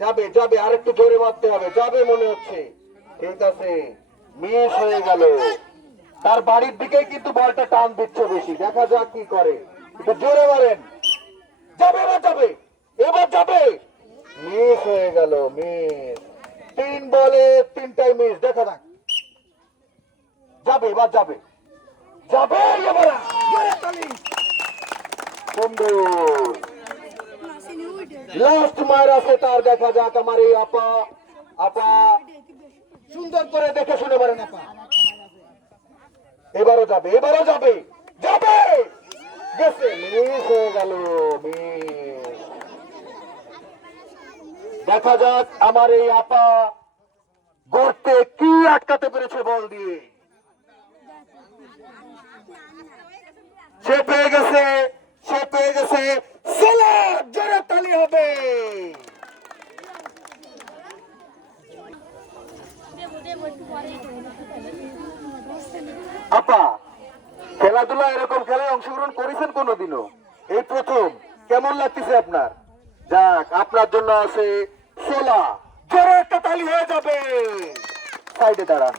যাবে যাবে, আরেকটু জোরে মারতে হবে, যাবে মনে হচ্ছে। ঠিক আছে, মিস হয়ে গেল। তার বাড়ির দিকে কিন্তু বলটা টান দিচ্ছে বেশি, দেখা যাক কি করে। একটু জোরে মারেন। যাবে, এবার যাবে, এবার যাবে। মিস হয়ে গেল, মিস। 3 বলে 3টাই মিস, দেখা যাক। যাবে, এবার যাবে, যাবে এবার। সুন্দর লাস্ট মার আছে তার, দেখা যাক। আমার এই আপা, আপা সুন্দর করে দেখে শুনে পারেন আপা। এবারও যাবে, এবারও যাবে, যাবে, গেছে, মিস হয়ে গেল, মিস। দেখা যাক আমার এই আপা গর্তে কি আটকাতে পেরেছে বল দিয়ে। সে পেয়ে গেছে, সে পেয়ে গেছে। জোরে তালি হবে। আপা, খেলাধুলা এরকম খেলায় অংশগ্রহণ করেছেন কোনোদিনও? এই প্রথম? কেমন লাগতেছে আপনার? যাক, আপনার জন্য আছে সোলা। জোরে একটা তালি হয়ে যাবে। সাইডে দাঁড়ান।